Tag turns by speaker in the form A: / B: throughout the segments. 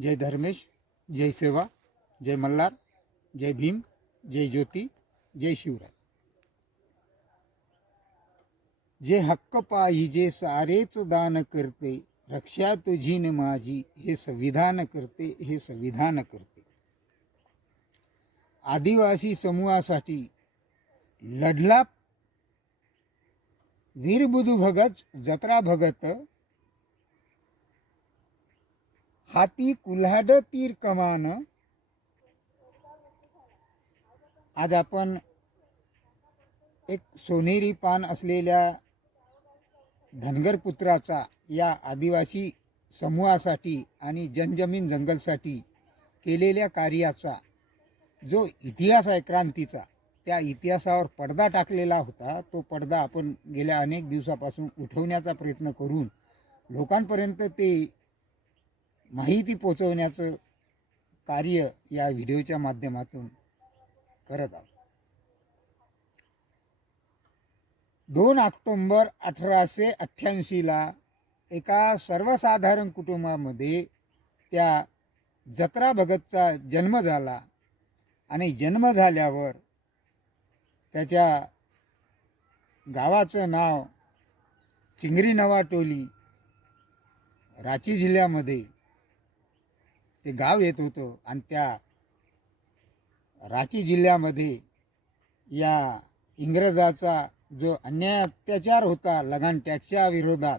A: जय धर्मेश जय सेवा जय मल्हार जय भीम जय ज्योती जय शिवराय. जे हक्क पाहिजे सारेच दान करते रक्षा तुझी न माझी हे संविधान करते हे संविधान करते. आदिवासी समूहासाठी लढला वीरबुधू भगत जत्रा भगत हाती कुल्हाड तीर कमान. आज आपण एक सोनेरी पान असलेल्या धनगर पुत्राचा या आदिवासी समूहासाठी आणि जनजमीन जंगलसाठी केलेल्या कार्याचा जो इतिहास आहे क्रांतीचा त्या इतिहासावर पडदा टाकलेला होता. तो पडदा आपण गेल्या अनेक दिवसापासून उठवण्याचा प्रयत्न करून लोकांपर्यंत ते माहिती पोचवण्याचं कार्य या व्हिडिओच्या माध्यमातून करत आहोत. दोन ऑक्टोंबर अठराशे अठ्ठ्याऐंशीला एका सर्वसाधारण कुटुंबामध्ये त्या जत्रा भगतचा जन्म झाला आणि जन्म झाल्यावर त्याच्या गावाचं नाव चिंगरी नवाटोली रांची जिल्ह्यामध्ये ते गाव येत होतं आणि त्या रांची जिल्ह्यामध्ये या इंग्रजाचा जो अन्याय अत्याचार होता लगान टॅक्सच्या विरोधात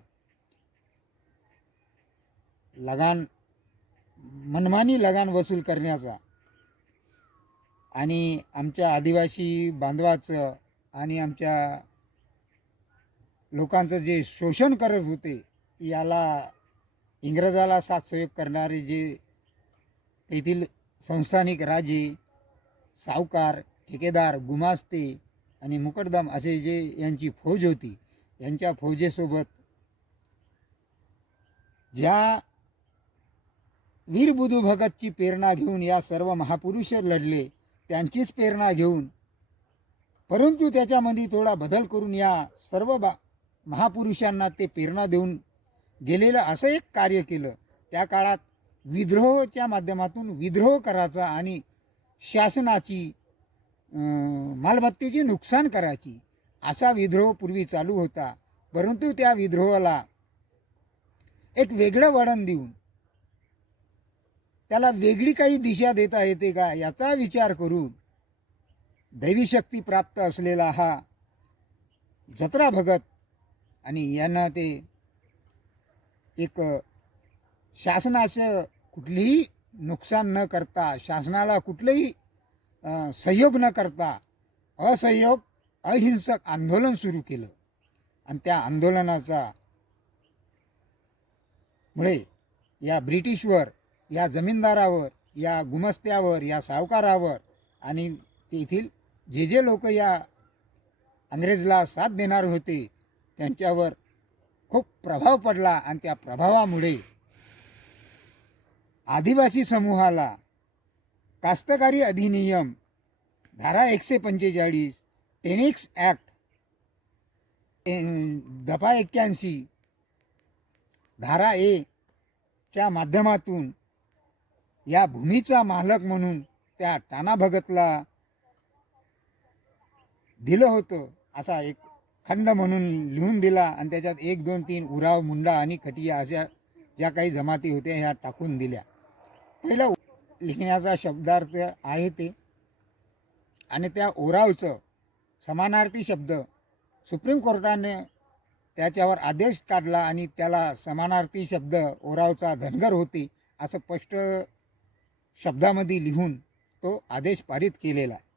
A: लगान मनमानी लगान वसूल करण्याचा आणि आमच्या आदिवासी बांधवाचं आणि आमच्या लोकांचं जे शोषण करत होते याला इंग्रजाला साथ सहयोग करणारे जे तेथील संस्थानिक राजे सावकार ठेकेदार गुमास्ते आणि मुकटदम असे जे यांची फौज होती यांच्या फौजेसोबत ज्या वीरबुधू भगतची प्रेरणा घेऊन या सर्व महापुरुष लढले त्यांचीच प्रेरणा घेऊन परंतु त्याच्यामध्ये थोडा बदल करून या सर्व बा महापुरुषांना ते प्रेरणा देऊन गेलेलं असं एक कार्य केलं. त्या काळात विद्रोहाच्या माध्यमातून विद्रोह करायचा आणि शासनाची मालमत्तेची नुकसान करायची असा विद्रोह पूर्वी चालू होता. परंतु त्या विद्रोहाला एक वेगळं वळण देऊन त्याला वेगळी काही दिशा देता येते का याचा विचार करून दैवी शक्ती प्राप्त असलेला हा जत्रा भगत आणि यांना ते एक शासनाचं कुठलीही नुकसान न करता शासनाला कुठलंही सहयोग न करता असहयोग अहिंसक आंदोलन सुरू केलं. आणि त्या आंदोलनाचा मुळे या ब्रिटिशवर या जमीनदारावर या गुमस्त्यावर या सावकारावर आणि तेथील जे जे लोक या अंग्रेजला साथ देणार होते त्यांच्यावर खूप प्रभाव पडला आणि त्या प्रभावामुळे आदिवासी समूहाला कास्तकारी अधिनियम धारा एकशे पंचेचाळीस टेनिक्स ॲक्ट दफा एक्क्याऐंशी धारा ए च्या माध्यमातून या भूमीचा मालक म्हणून त्या टाना भगतला दिलं होतं असा एक खंड म्हणून लिहून दिला आणि त्याच्यात एक दोन तीन उराव मुंडा आणि खटिया अशा ज्या काही जमाती होत्या ह्या टाकून दिल्या. पहिला लिहिण्याचा शब्दार्थ आहे ते. आणि त्या ओरावचं समानार्थी शब्द सुप्रीम कोर्टाने त्याच्यावर आदेश काढला आणि त्याला समानार्थी शब्द ओरावचा धनगर होते असं स्पष्ट शब्दामध्ये लिहून तो आदेश पारित केलेला आहे.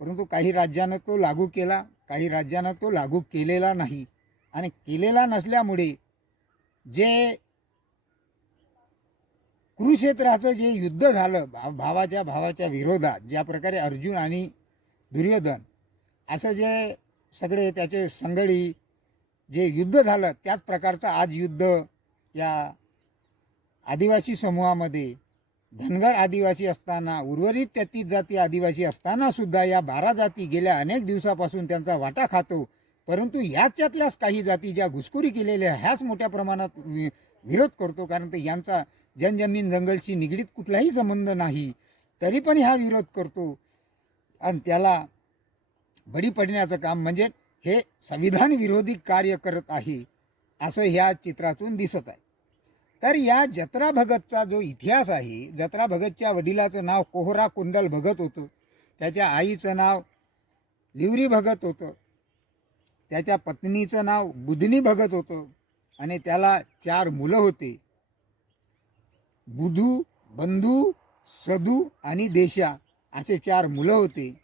A: परंतु काही राज्यानं तो लागू केला काही राज्यानं तो लागू केलेला नाही. आणि केलेला नसल्यामुळे जे कुरुक्षेत्राचं जे युद्ध झालं भा भावाच्या भावाच्या विरोधात ज्या प्रकारे अर्जुन आणि दुर्योधन असं जे सगळे त्याचे संगडी जे युद्ध झालं त्याच प्रकारचं आज युद्ध या आदिवासी समूहामध्ये धनगर आदिवासी असताना उर्वरित तेहतीस जाती आदिवासी असताना सुद्धा या बारा जाती गेल्या अनेक दिवसापासून त्यांचा वाटा खातो. परंतु ह्याच्यातल्याच काही जाती ज्या घुसखोरी केलेल्या ह्याच मोठ्या प्रमाणात वि विरोध करतो कारण ते यांचा जनजमीन जंगलशी निगडीत कुठलाही संबंध नाही तरी पण हा विरोध करतो. आणि त्याला बळी पडण्याचं काम म्हणजे हे संविधान विरोधी कार्य करत आहे असं ह्या चित्रातून दिसत आहे. तर या जत्रा भगतचा जो इतिहास आहे जत्रा भगतच्या वडिलाचं नाव कोहरा कुंडल भगत होतं. त्याच्या आईचं नाव लिवरी भगत होतं. त्याच्या पत्नीचं नाव बुधनी भगत होतं. आणि त्याला चार मुलं होते. बुधू बंधू सदू आणि देशा असे चार मुलं होते.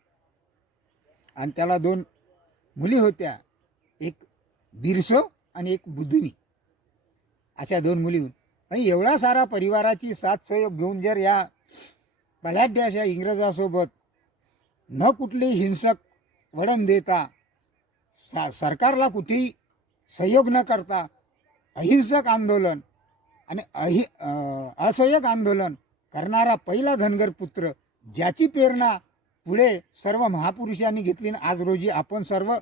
A: आणि त्याला दोन मुली होत्या. एक बिरसो आणि एक बुद्धिनी अशा दोन मुली आणि एवढा सारा परिवाराची साथ सहयोग घेऊन जर या बलाढ्याशा इंग्रजासोबत न कुठली हिंसक वळण देता सा सरकारला कुठेही सहयोग न करता अहिंसक आंदोलन आणि अहि अं, असहयोग आंदोलन करणारा पहिला धनगर पुत्र ज्याची प्रेरणा पुढे सर्व महापुरुषांनी घेतली आणि आज रोजी आपण सर्व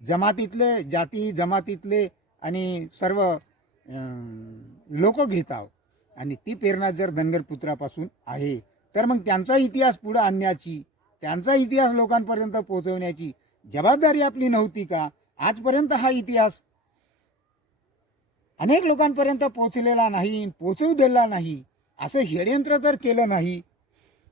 A: जमातीतले जाती जमातीतले आणि सर्व लोक घेत आहोत. आणि ती प्रेरणा जर धनगर पुत्रापासून आहे तर मग त्यांचा इतिहास पुढे आणण्याची त्यांचा इतिहास लोकांपर्यंत पोहोचवण्याची जबाबदारी आपली नव्हती का? आजपर्यंत हा इतिहास अनेक लोकांपर्यंत पोचलेला नाही पोचवू दिला नाही. असं षडयंत्र तर केलं नाही.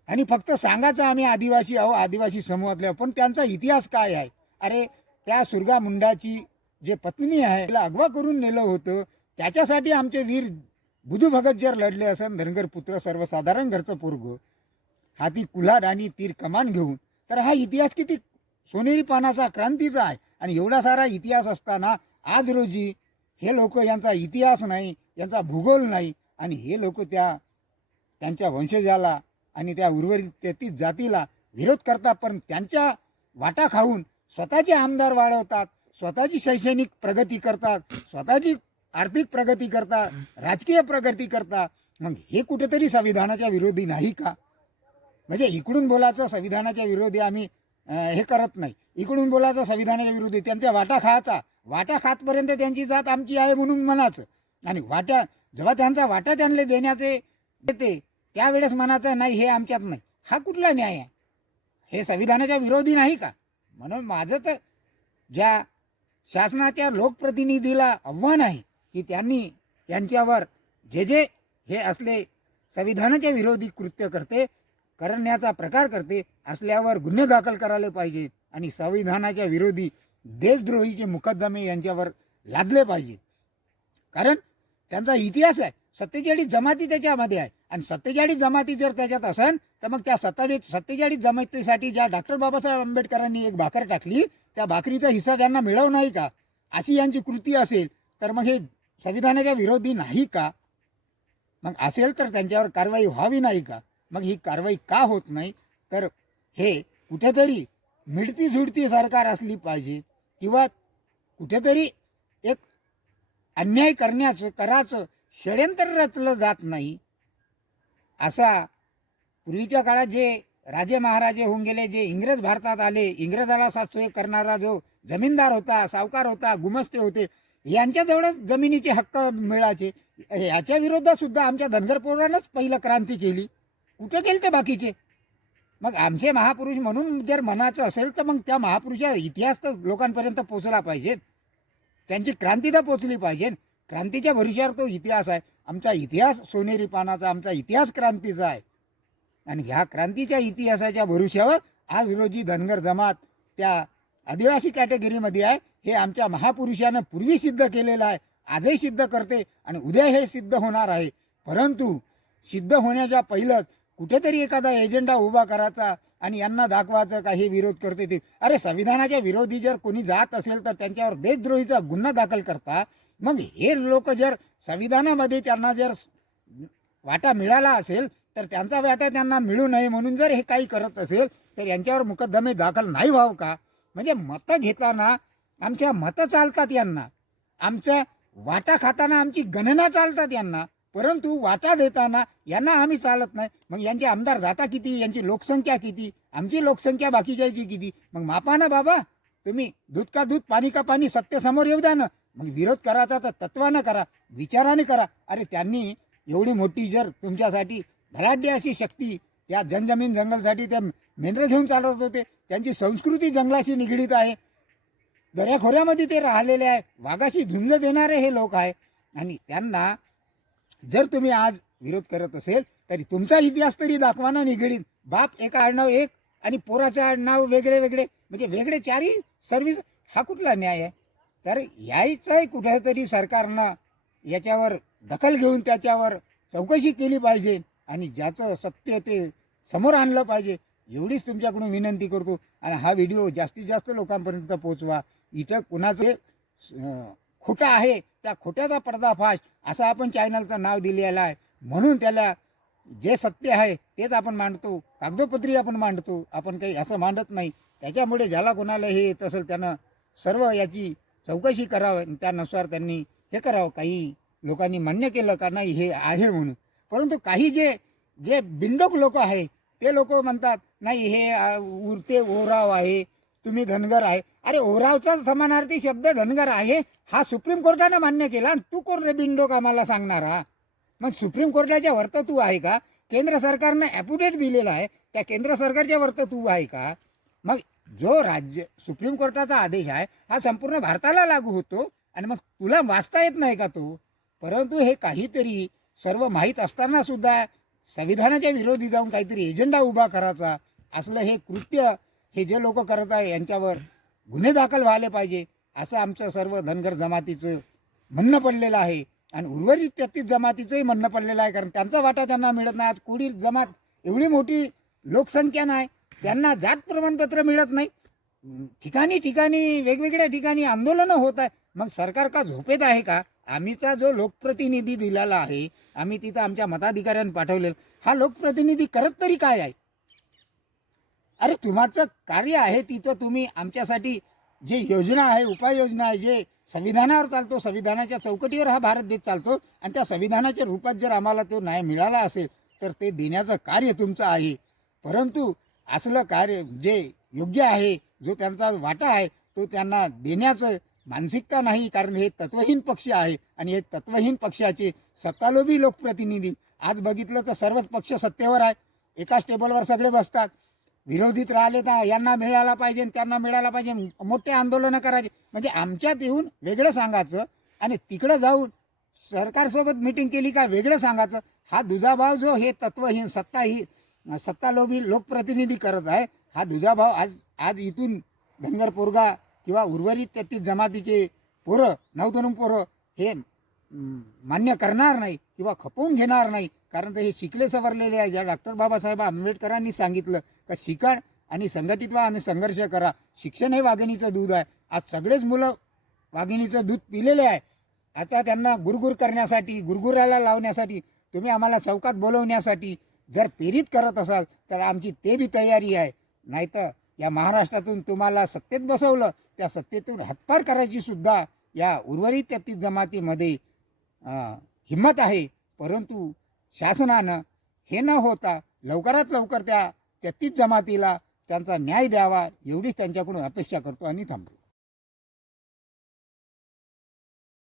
A: आणि फक्त सांगायचं आम्ही आदिवासी आहो आदिवासी समूहातले पण त्यांचा इतिहास काय आहे? अरे त्या सुरगा मुंडाची जे पत्नी आहे तिला अगवा करून नेलं होतं. त्याच्यासाठी आमचे वीर बुधू भगत जर लढले असन धनगर पुत्र सर्वसाधारण घरचं पोरग हाती कुल्हाड आणि तीर कमान घेऊन तर हा इतिहास किती सोनेरी पानाचा क्रांतीचा आहे. आणि एवढा सारा इतिहास असताना आज रोजी हे लोक यांचा इतिहास नाही यांचा भूगोल नाही आणि हे लोक त्या त्यांच्या वंशजाला आणि त्या उर्वरित तेहतीस जातीला विरोध करतात पण त्यांच्या वाटा खाऊन स्वतःचे आमदार वाढवतात स्वतःची शैक्षणिक प्रगती करतात स्वतःची आर्थिक प्रगती करतात राजकीय प्रगती करतात. मग हे कुठेतरी संविधानाच्या विरोधी नाही का? म्हणजे इकडून बोलायचं संविधानाच्या विरोधी आम्ही हे करत नाही. इकडून बोलायचं संविधानाच्या विरोधी त्यांच्या वाटा खायचा. वाटा खातपर्यंत त्यांची जात आमची आहे म्हणून म्हणायचं. आणि वाट्या जेव्हा त्यांचा वाटा त्यांना देण्याचे देते त्यावेळेस म्हणायचं नाही हे आमच्यात नाही. हा कुठला न्याय आहे? हे संविधानाच्या विरोधी नाही का? म्हणून माझं तर ज्या शासनाच्या लोकप्रतिनिधीला आव्हान आहे की त्यांनी यांच्यावर जे जे हे असले संविधानाच्या विरोधी कृत्य करते करण्याचा प्रकार करते असल्यावर गुन्हे दाखल करायला पाहिजे आणि संविधानाच्या विरोधी देशद्रोहीचे मुकद्दमे यांच्यावर लादले पाहिजे. कारण त्यांचा इतिहास आहे. सत्तेचाळीस जमाती त्याच्यामध्ये आहे. आणि सत्तेचाळीस जमाती जर त्याच्यात असन तर मग त्या सत्तावीस सत्तेचाळीस जमातीसाठी ज्या डॉक्टर बाबासाहेब आंबेडकरांनी एक भाकर टाकली त्या भाकरीचा हिस्सा त्यांना मिळव नाही का? अशी यांची कृती असेल तर मग हे संविधानाच्या विरोधी नाही का? मग असेल तर त्यांच्यावर कारवाई व्हावी नाही का? मग ही कारवाई का होत नाही? तर हे कुठेतरी मिळती झुडती सरकार असली पाहिजे किंवा कुठेतरी एक अन्याय करण्याचं कराचं षडयंत्र रचलं जात नाही. असा पूर्वीच्या काळात जे राजे महाराजे होऊन गेले जे इंग्रज भारतात आले इंग्रजाला सातसोय करणारा जो जमीनदार होता सावकार होता गुमस्ते होते यांच्याजवळच जमिनीचे हक्क मिळायचे. याच्या विरोधात सुद्धा आमच्या धनगर पोरानंच पहिलं क्रांती केली. कुठं गेले ते बाकीचे? मग आमचे महापुरुष म्हणून जर मनाचं असेल तर मग त्या महापुरुषा इतिहास तर लोकांपर्यंत पोचला पाहिजे. त्यांची क्रांती तर पोचली पाहिजे. क्रांतीच्या भविष्यावर तो इतिहास आहे. आमचा इतिहास सोनेरी पानाचा आमचा इतिहास क्रांतीचा आहे. आणि ह्या क्रांतीच्या इतिहासाच्या भविष्यावर आज रोजी धनगर जमात त्या आदिवासी कॅटेगरीमध्ये आहे. हे आमच्या महापुरुषानं पूर्वी सिद्ध केलेलं आहे. आजही सिद्ध करते आणि उद्या हे सिद्ध होणार आहे. परंतु सिद्ध होण्याच्या पहिलंच कुठेतरी एखादा एजेंडा उभा करायचा आणि यांना दाखवायचं काही विरोध करते ते. अरे संविधानाच्या विरोधी जर कोणी जात असेल तर त्यांच्यावर देशद्रोहीचा गुन्हा दाखल करता. मग हे लोक जर संविधानामध्ये त्यांना जर वाटा मिळाला असेल तर त्यांचा वाटा त्यांना मिळू नये म्हणून जर हे काही करत असेल तर यांच्यावर मुकद्दमे दाखल नाही व्हावं का? म्हणजे मतं घेताना आमच्या मतं चालतात यांना. आमच्या वाटा खाताना आमची गणना चालतात यांना. परंतु वाटा देताना यांना आम्ही चालत नाही. मग यांचे आमदार जाता किती? यांची लोकसंख्या किती? आमची लोकसंख्या बाकीच्याची किती? मग मापा ना बाबा. तुम्ही दूध का दूध पाणी का पाणी सत्य समोर येऊ द्या ना. मग विरोध करायचा तर तत्वानं करा विचाराने करा. अरे त्यांनी एवढी मोठी जर तुमच्यासाठी भलाढ्य अशी शक्ती त्या जनजमीन जंगलसाठी त्या मेंढरं घेऊन चालवत होते. त्यांची संस्कृती जंगलाशी निगडीत आहे. दऱ्याखोऱ्यामध्ये ते राहिलेले आहे. वाघाशी झुंज देणारे हे लोक आहे. आणि त्यांना जर तुम्ही आज विरोध करत असेल तरी तुमचा इतिहास तरी दाखवा ना निगडीत. बाप एका आडनाव एक आणि पोराचं आडनाव वेगळे वेगळे. म्हणजे वेगळे चारही सर्व्हिस हा कुठला न्याय आहे? तर यायचंही कुठेतरी सरकारनं याच्यावर दखल घेऊन त्याच्यावर चौकशी केली पाहिजे आणि ज्याचं सत्य ते समोर आणलं पाहिजे. एवढीच तुमच्याकडून विनंती करतो. आणि हा व्हिडिओ जास्तीत जास्त लोकांपर्यंत पोहोचवा. इथं कुणाचे खोटा खोटं आहे त्या खोट्याचा पर्दाफाश असं आपण चॅनलचं नाव दिलेलं आहे. म्हणून त्याला जे सत्य आहे तेच आपण मांडतो. कागदोपत्री आपण मांडतो. आपण काही असं मांडत नाही. त्याच्यामुळे ज्याला कोणाला हे येत असेल त्यानं सर्व याची चौकशी करावं त्यानुसार त्यांनी हे करावं. काही लोकांनी मान्य केलं का नाही हे आहे म्हणून. परंतु काही जे जे बिंडोक लोक आहे ते लोक म्हणतात नाही हे उरते ओराव आहे. तुम्ही धनगर आहे. अरे ओरावचा समानार्थी शब्द धनगर आहे हा सुप्रीम कोर्टानं मान्य केला आणि तू कोण रे बिंडोक आम्हाला सांगणारा मग सुप्रीम कोर्टाच्या वर्त तू आहे का? केंद्र सरकारनं ॲप्युटेट दिलेला आहे त्या केंद्र सरकारच्या वर्त तू आहे का? मग जो राज्य सुप्रीम कोर्टाचा आदेश आहे हा संपूर्ण भारताला लागू होतो आणि मग तुला वाचता येत नाही का तो? परंतु हे काहीतरी सर्व माहीत असताना सुद्धा संविधानाच्या विरोधी जाऊन काहीतरी एजेंडा उभा करायचा असलं हे कृत्य हे जे लोक करत आहे यांच्यावर गुन्हे दाखल व्हायला पाहिजे असं आमचं सर्व धनगर जमातीचं म्हणणं पडलेलं आहे. आणि उर्वरित तेहतीस जमातीचंही म्हणणं पडलेलं आहे कारण त्यांचा वाटा त्यांना मिळत नाही. आज कोळी जमात एवढी मोठी लोकसंख्या नाही त्यांना जात प्रमाणपत्र मिळत नाही. ठिकाणी ठिकाणी वेगवेगळ्या ठिकाणी आंदोलनं होत आहे. मग सरकार का झोपेत आहे का? आम्हीचा जो लोकप्रतिनिधी दिलेला आहे आम्ही तिथं आमच्या मताधिकाऱ्यांनी पाठवलेलं हा लोकप्रतिनिधी करत तरी काय आहे? अरे तुम्हाचं कार्य आहे तिथं तुम्ही आमच्यासाठी जे योजना आहे उपाययोजना आहे जे संविधानावर चालतो संविधानाच्या चौकटीवर हा भारत देश चालतो आणि त्या संविधानाच्या रूपात जर आम्हाला तो न्याय मिळाला असेल तर ते देण्याचं कार्य तुमचं आहे. परंतु असलं कार्य जे योग्य आहे जो त्यांचा वाटा आहे तो त्यांना देण्याचं मानसिकता नाही कारण हे तत्वहीन पक्ष आहे आणि हे तत्वहीन पक्षाचे सत्तालोभी लोकप्रतिनिधी. आज बघितलं तर सर्वच पक्ष सत्तेवर आहे. एकाच टेबलवर सगळे बसतात. विरोधीत राहिले तर यांना मिळायला पाहिजे त्यांना मिळायला पाहिजे. मोठे आंदोलनं करायचे. म्हणजे आमच्यात येऊन वेगळं सांगायचं आणि तिकडं जाऊन सरकारसोबत मिटिंग केली का वेगळं सांगायचं. हा दुजाभाव जो हे तत्वहीन सत्ता ही सत्तालोभी लोकप्रतिनिधी करत आहे हा दुजाभाव आज आज इथून धनगर पोरगा किंवा उर्वरित तेहतीस जमातीचे पोरं नवतरुण पोरं हे मान्य करणार नाही किंवा खपवून घेणार नाही. कारण ते हे शिकले सवरलेले आहे. ज्या डॉक्टर बाबासाहेब आंबेडकरांनी सांगितलं का शिका आणि संघटित व्हा आणि संघर्ष करा. शिक्षण हे वाघिणीचं दूध आहे. आज सगळेच मुलं वाघिणीचं दूध पिलेले आहे. आता त्यांना गुरगुर करण्यासाठी गुरगुराला लावण्यासाठी तुम्ही आम्हाला चौकात बोलवण्यासाठी जर प्रेरित करत असाल तर आमची ते बी तयारी आहे. नाहीतर या महाराष्ट्रातून तुम्हाला सत्तेत बसवलं त्या सत्तेतून हत्पार करायची सुद्धा या उर्वरित तेहतीस जमातीमध्ये हिंमत आहे. परंतु शासनानं हे न होता लवकरात लवकर त्या तेहतीस जमातीला त्यांचा न्याय द्यावा एवढीच त्यांच्याकडून अपेक्षा करतो आणि थांबतो.